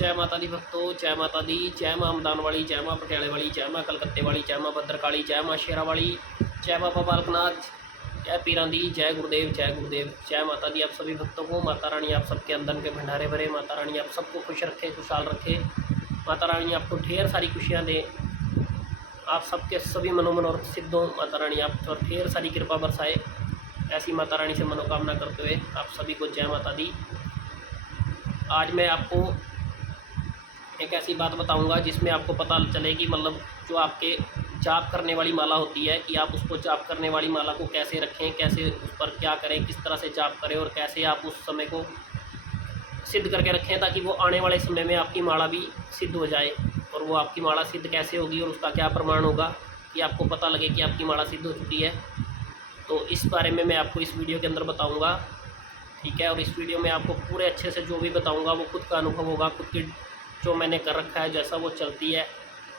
जय माता दी भक्तों, जय माता दी। जय माँ मदान वाली, जय माँ पटियाले वाली, जय माँ कलकत्ते वाली, जय माँ भद्रकाली, जय माँ शेरा वाली, जय बाबा बालकनाथ, जय पीरां दी, जय गुरुदेव, जय गुरुदेव। जय माता दी आप सभी भक्तों को। माता रानी आप सबके अंदर के भंडारे भरे। माता रानी आप सबको खुश रखे, खुशहाल रखे। माता रानी आपको ढेर सारी खुशियाँ दे, आप सबके सभी मनोरथ सिद्ध हों। माता रानी आप पर ढेर सारी कृपा बरसाए। ऐसी माता रानी से मनोकामना करते हुए आप सभी को जय माता दी। आज मैं आपको एक ऐसी बात बताऊंगा जिसमें आपको पता चले कि मतलब जो आपके जाप करने वाली माला होती है, कि आप उसको जाप करने वाली माला को कैसे रखें, कैसे उस पर क्या करें, किस तरह से जाप करें और कैसे आप उस समय को सिद्ध करके रखें, ताकि वो आने वाले समय में आपकी माला भी सिद्ध हो जाए। और वो आपकी माला सिद्ध कैसे होगी और उसका क्या प्रमाण होगा कि आपको पता लगे कि आपकी माला सिद्ध हो चुकी है। तो इस बारे में मैं आपको इस वीडियो के अंदर बताऊँगा, ठीक है। और इस वीडियो में आपको पूरे अच्छे से जो भी बताऊँगा वो खुद का अनुभव होगा, खुद की जो मैंने कर रखा है, जैसा वो चलती है,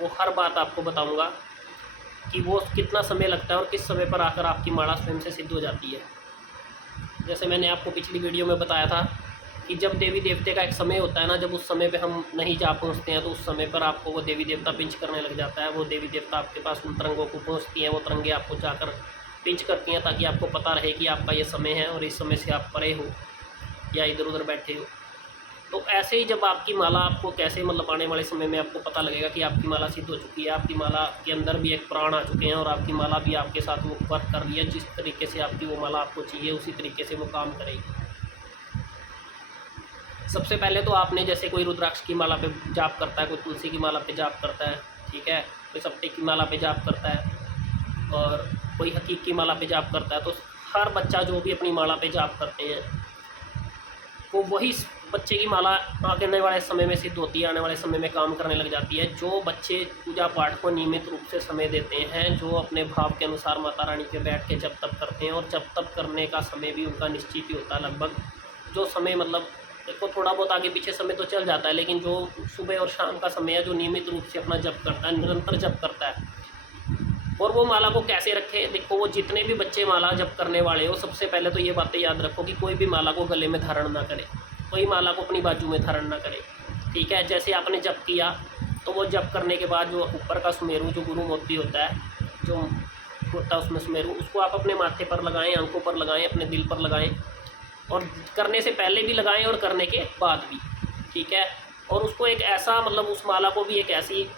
वो हर बात आपको बताऊंगा कि वो कितना समय लगता है और किस समय पर आकर आपकी माला स्वयं से सिद्ध हो जाती है। जैसे मैंने आपको पिछली वीडियो में बताया था कि जब देवी देवते का एक समय होता है ना, जब उस समय पे हम नहीं जा पहुंचते हैं तो उस समय पर आपको वो देवी देवता पिंच करने लग जाता है। वो देवी देवता आपके पास उन तरंगों को पहुँचती हैं, वो तरंगे आपको जाकर पिंच करती हैं, ताकि आपको पता रहे कि आपका ये समय है और इस समय से आप परे हो या इधर उधर बैठे हो। तो ऐसे ही जब आपकी माला आपको कैसे मतलब आने वाले समय में आपको पता लगेगा कि आपकी माला सिद्ध हो चुकी है, आपकी माला के अंदर भी एक प्राण आ चुके हैं और आपकी माला भी आपके साथ वो वर्क कर रही है। जिस तरीके से आपकी वो माला आपको चाहिए उसी तरीके से वो काम करेगी। सबसे पहले तो आपने, जैसे कोई रुद्राक्ष की माला पे जाप करता है, कोई तुलसी की माला पे जाप करता है, ठीक है, कोई सप्ते की माला पे जाप करता है और कोई हकीक की माला पे जाप करता है, तो हर बच्चा जो भी अपनी माला पे जाप करते हैं वो वही बच्चे की माला आने वाले समय में सिद्ध होती है, आने वाले समय में काम करने लग जाती है। जो बच्चे पूजा पाठ को नियमित रूप से समय देते हैं, जो अपने भाव के अनुसार माता रानी के बैठ के जब तप करते हैं, और जब तप करने का समय भी उनका निश्चित ही होता है लगभग, जो समय मतलब देखो थोड़ा बहुत आगे पीछे समय तो चल जाता है, लेकिन जो सुबह और शाम का समय है, जो नियमित रूप से अपना जप करता है, निरंतर जप करता है। और वो माला को कैसे रखे, देखो वो जितने भी बच्चे माला जप करने वाले हो, सबसे पहले तो ये बातें याद रखो कि कोई भी माला को गले में धारण ना करे, कोई माला को अपनी बाजू में धारण ना करे, ठीक है। जैसे आपने जप किया तो वो जप करने के बाद जो ऊपर का सुमेरु, जो गुरु मोती होता है, जो होता है उसमें सुमेरु, उसको आप अपने माथे पर लगाएं, आंखों पर लगाएं, अपने दिल पर लगाएं, और करने से पहले भी लगाएं और करने के बाद भी, ठीक है। और उसको एक ऐसा मतलब उस माला को भी एक ऐसी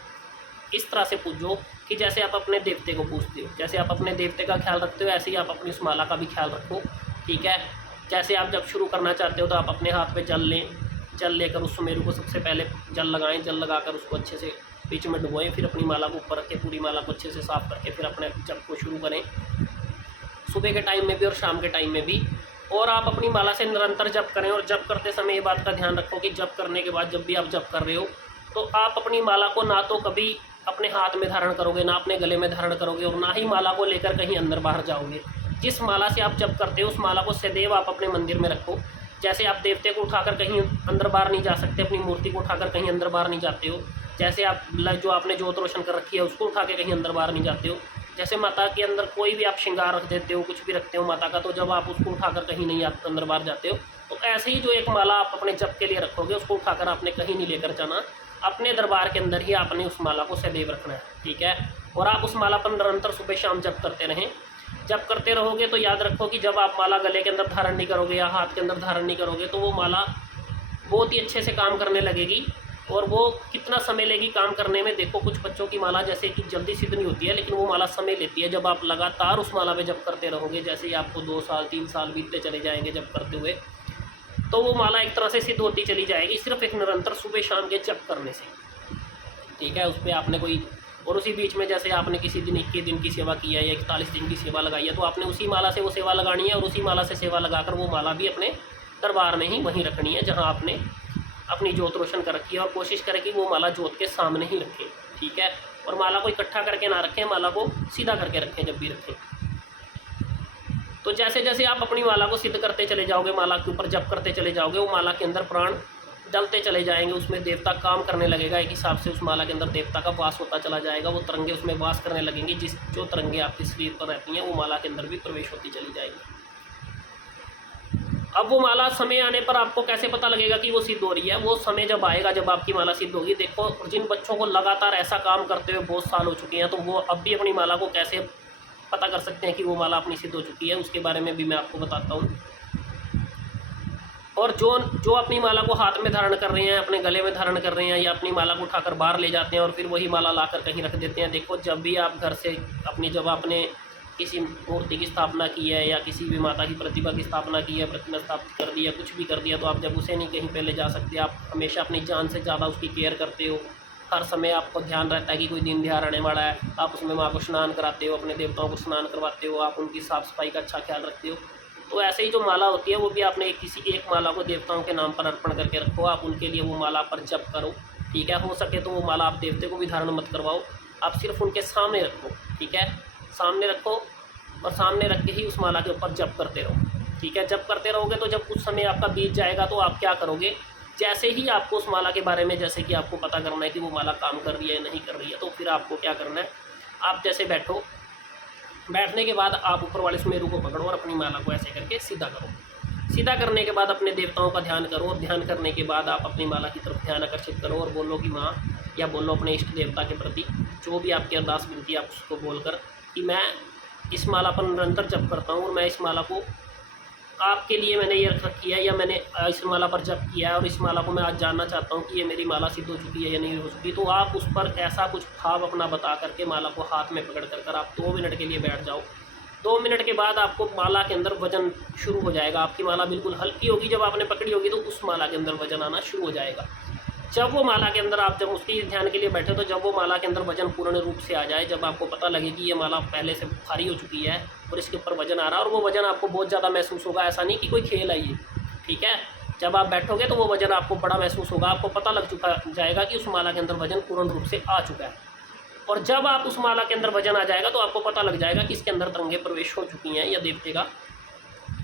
इस तरह से पूजो कि जैसे आप अपने देवते को पूजते हो, जैसे आप अपने देवते का ख्याल रखते हो, ऐसे ही आप अपनी उस माला का भी ख्याल रखो, ठीक है। जैसे आप जब शुरू करना चाहते हो तो आप अपने हाथ में जल लें, जल लेकर उस सुमेरु को सबसे पहले जल लगाएं, जल लगाकर उसको अच्छे से बीच में डुबोएं, फिर अपनी माला को ऊपर रख के पूरी माला को अच्छे से साफ करके फिर अपने जप को शुरू करें, सुबह के टाइम में भी और शाम के टाइम में भी। और आप अपनी माला से निरंतर जप करें। और जप करते समय ये बात का ध्यान रखो कि जप करने के बाद जब भी आप जप कर रहे हो तो आप अपनी माला को ना तो कभी अपने हाथ में धारण करोगे, ना अपने गले में धारण करोगे, और ना ही माला को लेकर कहीं अंदर बाहर जाओगे। जिस माला से आप जप करते हो उस माला को सदैव आप अपने मंदिर में रखो। जैसे आप देवते को उठाकर कहीं अंदर बाहर नहीं जा सकते, अपनी मूर्ति को उठाकर कहीं अंदर बाहर नहीं जाते हो, जैसे आप जो आपने जोत रोशन कर रखी है उसको उठा के कहीं अंदर बाहर नहीं जाते हो, जैसे माता के अंदर कोई भी आप श्रृंगार रख देते हो, कुछ भी रखते हो माता का, तो जब आप उसको उठाकर कहीं नहीं अंदर बाहर जाते हो, तो ऐसे ही जो एक माला आप अपने जप के लिए रखोगे उसको उठाकर आपने कहीं नहीं लेकर जाना, अपने दरबार के अंदर ही आपने उस माला को सदैव रखना है, ठीक है। और आप उस माला पर निरंतर सुबह शाम जप करते रहें। जप करते रहोगे तो याद रखो कि जब आप माला गले के अंदर धारण नहीं करोगे या हाथ के अंदर धारण नहीं करोगे तो वो माला बहुत ही अच्छे से काम करने लगेगी। और वो कितना समय लेगी काम करने में, देखो कुछ बच्चों की माला जैसे कि जल्दी सिद्ध नहीं होती है, लेकिन वो माला समय लेती है। जब आप लगातार उस माला में जप करते रहोगे, जैसे ही आपको 2 साल 3 साल बीतते चले जाएंगे जप करते हुए, तो वो माला एक तरह से सिद्ध होती चली जाएगी, सिर्फ एक निरंतर सुबह शाम के जप करने से, ठीक है। उस पर आपने कोई, और उसी बीच में जैसे आपने किसी दिन 21 दिन की सेवा की है या 41 दिन की सेवा लगाई है, तो आपने उसी माला से वो सेवा लगानी है, और उसी माला से सेवा लगाकर वो माला भी अपने दरबार में ही वहीं रखनी है जहाँ आपने अपनी जोत रोशन कर रखी है। और कोशिश करें कि वो माला जोत के सामने ही रखें, ठीक है। और माला को इकट्ठा करके ना रखें, माला को सीधा करके रखें जब भी रखें। तो जैसे जैसे आप अपनी माला को सिद्ध करते चले जाओगे, माला के ऊपर जप करते चले जाओगे, वो माला के अंदर प्राण डलते चले जाएंगे, उसमें देवता काम करने लगेगा, एक हिसाब से उस माला के अंदर देवता का वास होता चला जाएगा, वो तरंगे उसमें वास करने लगेंगी, जो तरंगे आपके शरीर पर रहती हैं वो माला के अंदर भी प्रवेश होती चली जाएगी। अब वो माला समय आने पर आपको कैसे पता लगेगा कि वो सिद्ध हो रही है? वो समय जब आएगा, जब आपकी माला सिद्ध होगी। देखो, जिन बच्चों को लगातार ऐसा काम करते हुए बहुत साल हो चुके हैं, तो वो अब भी अपनी माला को कैसे पता कर सकते हैं कि वो माला अपनी सिद्ध हो चुकी है, उसके बारे में भी मैं आपको बताता हूँ। और जो जो अपनी माला को हाथ में धारण कर रहे हैं, अपने गले में धारण कर रहे हैं, या अपनी माला को उठाकर बाहर ले जाते हैं और फिर वही माला लाकर कहीं रख देते हैं। देखो, जब भी आप घर से जब आपने किसी मूर्ति की स्थापना की है, या किसी भी माता की प्रतिभा की स्थापना की है, प्रतिमा स्थापित कर दी है, कुछ भी कर दिया, तो आप जब उसे नहीं कहीं पे ले जा सकते, आप हमेशा अपनी जान से ज़्यादा उसकी केयर करते हो। हर समय आपको ध्यान रहता है कि कोई दिन त्योहार आने वाला है, आप उसमें माँ को स्नान कराते हो, अपने देवताओं को स्नान करवाते हो, आप उनकी साफ़ सफाई का अच्छा ख्याल रखते हो। तो ऐसे ही जो माला होती है, वो भी आपने किसी एक माला को देवताओं के नाम पर अर्पण करके रखो। आप उनके लिए वो माला पर जप करो, ठीक है। हो सके तो वो माला आप देवते को भी धारण मत करवाओ, आप सिर्फ उनके सामने रखो, ठीक है। सामने रखो और सामने रख के ही उस माला के ऊपर जप करते रहो, ठीक है। जप करते रहोगे तो जब कुछ समय आपका बीत जाएगा, तो आप क्या करोगे, जैसे ही आपको उस माला के बारे में, जैसे कि आपको पता करना है कि वो माला काम कर रही है या नहीं कर रही है, तो फिर आपको क्या करना है, आप जैसे बैठो, बैठने के बाद आप ऊपर वाले सुमेरु को पकड़ो और अपनी माला को ऐसे करके सीधा करो। सीधा करने के बाद अपने देवताओं का ध्यान करो, और ध्यान करने के बाद आप अपनी माला की तरफ ध्यान आकर्षित करो और बोलो कि माँ, या बोलो अपने इष्ट देवता के प्रति जो भी आपकी अरदास विनती है, आप उसको बोलकर कि मैं इस माला पर निरंतर जप करता हूँ, और मैं इस माला को आपके लिए मैंने ये रख रखी है, या मैंने इस माला पर जप किया है, और इस माला को मैं आज जानना चाहता हूँ कि ये मेरी माला सिद्ध हो चुकी है या नहीं हो चुकी। तो आप उस पर ऐसा कुछ भाव अपना बता करके माला को हाथ में पकड़ कर आप 2 मिनट के लिए बैठ जाओ। 2 मिनट के बाद आपको माला के अंदर वजन शुरू हो जाएगा। आपकी माला बिल्कुल हल्की होगी, जब आपने पकड़ी होगी तो उस माला के अंदर वजन आना शुरू हो जाएगा। जब वो माला के अंदर आप जब उसकी ध्यान के लिए बैठे, तो जब वो माला के अंदर वजन पूर्ण रूप से आ जाए, जब आपको पता लगे कि ये माला पहले से भारी हो चुकी है और इसके ऊपर वजन आ रहा है, और वो वजन आपको बहुत ज़्यादा महसूस होगा, ऐसा नहीं कि कोई खेल है ये, ठीक है। जब आप बैठोगे तो वो वजन आपको बड़ा महसूस होगा, आपको पता लग चुका जाएगा कि उस माला के अंदर वजन पूर्ण रूप से आ चुका है। और जब आप उस माला के अंदर वजन आ जाएगा, तो आपको पता लग जाएगा कि इसके अंदर तरंगें प्रवेश हो चुकी हैं, या देवते का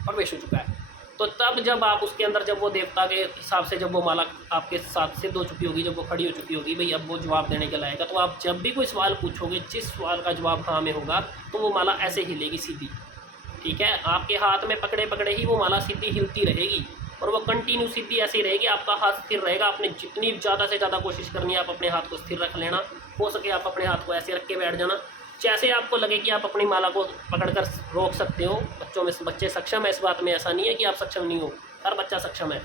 प्रवेश हो चुका है। तो तब जब आप उसके अंदर, जब वो देवता के हिसाब से जब वो माला आपके साथ सिद्ध हो चुकी होगी, जब वो खड़ी हो चुकी होगी, भाई अब वो जवाब देने के लायक है, तो आप जब भी कोई सवाल पूछोगे, जिस सवाल का जवाब हाँ में होगा, तो वो माला ऐसे हिलेगी सीधी, ठीक है। आपके हाथ में पकड़े पकड़े ही वो माला सीधी हिलती रहेगी, और वो कंटिन्यू सीधी ऐसे ही रहेगी। आपका हाथ स्थिर रहेगा। आपने जितनी ज़्यादा से ज़्यादा कोशिश करनी है, आप अपने हाथ को स्थिर रख लेना। हो सके आप अपने हाथ को ऐसे रख के बैठ जाना, जैसे आपको लगे कि आप अपनी माला को पकड़कर रोक सकते हो। बच्चों में बच्चे सक्षम है इस बात में, ऐसा नहीं है कि आप सक्षम नहीं हो, हर बच्चा सक्षम है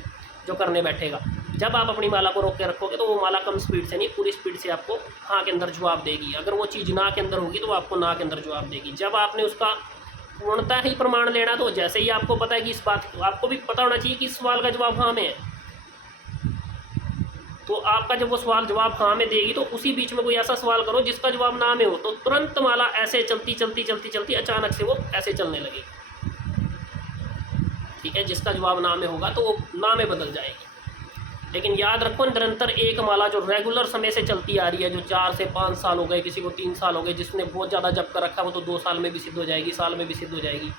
जो करने बैठेगा। जब आप अपनी माला को रोक के रखोगे, तो वो माला कम स्पीड से नहीं, पूरी स्पीड से आपको हाँ के अंदर जवाब देगी। अगर वो चीज़ ना के अंदर होगी, तो आपको ना के अंदर जवाब देगी। जब आपने उसका पूर्णतः ही प्रमाण लेना, तो जैसे ही आपको पता है कि इस बात, आपको भी पता होना चाहिए कि इस सवाल का जवाब हाँ में है, तो आपका जब वो सवाल जवाब हाँ में देगी, तो उसी बीच में कोई ऐसा सवाल करो जिसका जवाब ना में हो, तो तुरंत माला ऐसे चलती चलती चलती चलती अचानक से वो ऐसे चलने लगेगी, ठीक है। जिसका जवाब ना में होगा, तो वो ना में बदल जाएगी। लेकिन याद रखो, निरंतर एक माला जो रेगुलर समय से चलती आ रही है, जो 4 से 5 साल हो गए, किसी को 3 साल हो गए, जिसने बहुत ज़्यादा जप कर रखा है, वो तो 2 साल में भी सिद्ध हो जाएगी, साल में भी सिद्ध हो जाएगी।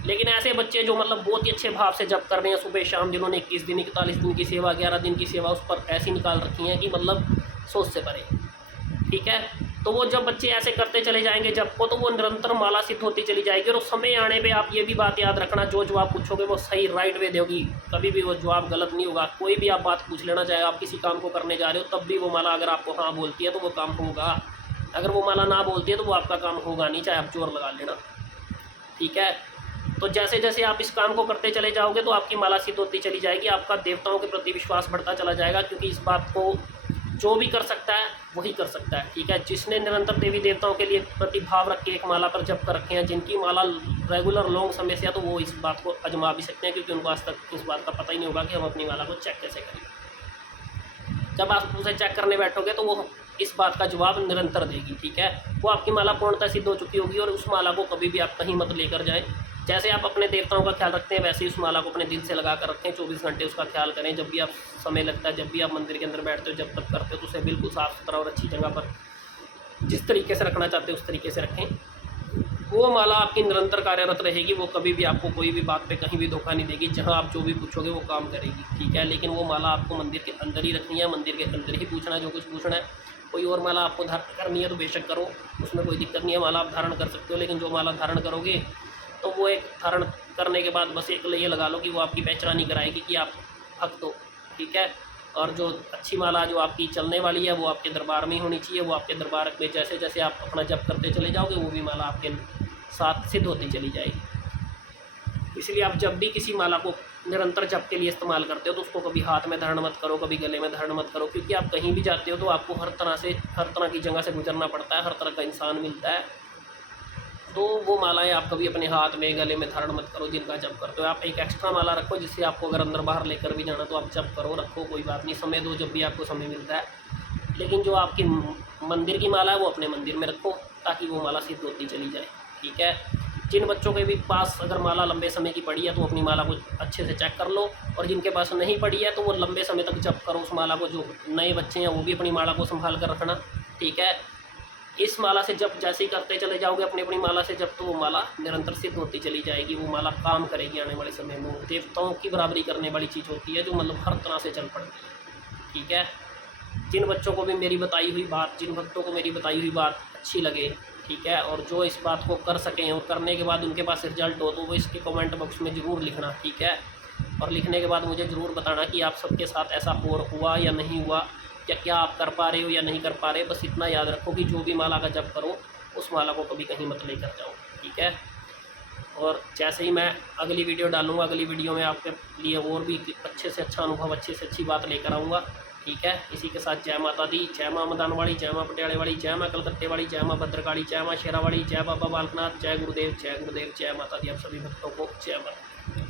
लेकिन ऐसे बच्चे जो मतलब बहुत ही अच्छे भाव से जप कर रहे हैं सुबह शाम, जिन्होंने 21 दिन 41 दिन की सेवा, 11 दिन की सेवा उस पर ऐसी निकाल रखी है कि मतलब सोच से परे, ठीक है। तो वो जब बच्चे ऐसे करते चले जाएंगे जब को, तो वो निरंतर माला सिद्ध होती चली जाएगी। और समय आने पे आप ये भी बात याद रखना, जो जवाब पूछोगे वो सही राइट वे दोगी, कभी भी वो जवाब गलत नहीं होगा। कोई भी आप बात पूछ लेना, चाहे आप किसी काम को करने जा रहे हो, तब भी वो माला अगर आपको हाँ बोलती है तो वो काम होगा। अगर वो माला ना बोलती है तो वो आपका काम होगा नहीं, चाहे आप जोर लगा लेना, ठीक है। तो जैसे जैसे आप इस काम को करते चले जाओगे, तो आपकी माला सिद्ध होती चली जाएगी, आपका देवताओं के प्रति विश्वास बढ़ता चला जाएगा। क्योंकि इस बात को जो भी कर सकता है वही कर सकता है, ठीक है। जिसने निरंतर देवी देवताओं के लिए प्रतिभाव रख के एक माला पर जप कर रखे हैं, जिनकी माला रेगुलर लॉन्ग समय से है, तो वो इस बात को आजमा भी सकते हैं, क्योंकि उनको आज तक इस बात का पता ही नहीं होगा कि हम अपनी माला को चेक कैसे करें। जब आप उसे चेक करने बैठोगे, तो वो इस बात का जवाब निरंतर देगी, ठीक है। वो आपकी माला पूर्णतः सिद्ध हो चुकी होगी, और उस माला को कभी भी आप कहीं मत लेकर जाएं। जैसे आप अपने देवताओं का ख्याल रखते हैं, वैसे ही उस माला को अपने दिल से लगा कर रखें। 24 घंटे उसका ख्याल करें। जब भी आप समय लगता है, जब भी आप मंदिर के अंदर बैठते हो, जब तक करते हो, तो उसे बिल्कुल साफ़ सुथरा और अच्छी जगह पर जिस तरीके से रखना चाहते हो उस तरीके से रखें। वो माला आपकी निरंतर कार्यरत रहेगी, वो कभी भी आपको कोई भी बात पे कहीं भी धोखा नहीं देगी। जहाँ आप जो भी पूछोगे वो काम करेगी, ठीक है। लेकिन वो माला आपको मंदिर के अंदर ही रखनी है, मंदिर के अंदर ही पूछना है जो कुछ पूछना है। कोई और माला आपको धारण करनी है तो बेशक करो, उसमें कोई दिक्कत नहीं है, माला आप धारण कर सकते हो। लेकिन जो माला धारण करोगे तो वो एक धारण करने के बाद बस एक ये लगा लो कि वो आपकी पहचान ही कराएगी कि आप भक्त हो, ठीक है। और जो अच्छी माला जो आपकी चलने वाली है वो आपके दरबार में ही होनी चाहिए। वो आपके दरबार में जैसे जैसे आप अपना जप करते चले जाओगे वो भी माला आपके साथ सिद्ध होती चली जाएगी। इसलिए आप जब भी किसी माला को निरंतर जप के लिए इस्तेमाल करते हो तो उसको कभी हाथ में धारण मत करो, कभी गले में धारण मत करो, क्योंकि आप कहीं भी जाते हो तो आपको हर तरह की जगह से गुजरना पड़ता है, हर तरह का इंसान मिलता है। तो वो मालाएं आप कभी अपने हाथ में गले में धारण मत करो जिनका जप करते हो। आप एक एक्स्ट्रा माला रखो जिससे आपको अगर अंदर बाहर लेकर भी जाना तो आप जप करो, रखो, कोई बात नहीं, समय दो जब भी आपको समय मिलता है। लेकिन जो आपकी मंदिर की माला है वो अपने मंदिर में रखो ताकि वो माला सिद्ध होती चली जाए, ठीक है। जिन बच्चों के भी पास अगर माला लंबे समय की पड़ी है तो अपनी माला को अच्छे से चेक कर लो, और जिनके पास नहीं पड़ी है तो वो लंबे समय तक जप करो उस माला को। जो नए बच्चे हैं वो भी अपनी माला को संभाल कर रखना, ठीक है। इस माला से जब जैसे ही करते चले जाओगे अपनी अपनी माला से जब, तो वो माला निरंतर सिद्ध होती चली जाएगी। वो माला काम करेगी आने वाले समय में, देवताओं की बराबरी करने वाली चीज़ होती है जो मतलब हर तरह से चल पड़ती है, ठीक है। जिन बच्चों को भी मेरी बताई हुई बात, जिन भक्तों को मेरी बताई हुई बात अच्छी लगे, ठीक है, और जो इस बात को कर सकें और करने के बाद उनके पास रिजल्ट हो, तो वो इसके कमेंट बॉक्स में ज़रूर लिखना, ठीक है। और लिखने के बाद मुझे ज़रूर बताना कि आप सबके साथ ऐसा हुआ या नहीं हुआ, या क्या आप कर पा रहे हो या नहीं कर पा रहे। बस इतना याद रखो कि जो भी माला का जप करो उस माला को कभी कहीं मत लेकर जाओ, ठीक है। और जैसे ही मैं अगली वीडियो डालूँगा, अगली वीडियो में आपके लिए और भी अच्छे से अच्छा अनुभव, अच्छी से अच्छी बात लेकर आऊँगा, ठीक है। इसी के साथ जय माता दी, जय माँ मदान वाली, जय माँ पटियाले वाली, जय माँ कलकत्ते वाली, जय माँ भद्रकाली, जय माँ शेरा वाली, जय बाबा बालकनाथ, जय गुरुदेव, जय गुरुदेव, जय माता दी। आप सभी भक्तों को जय माता।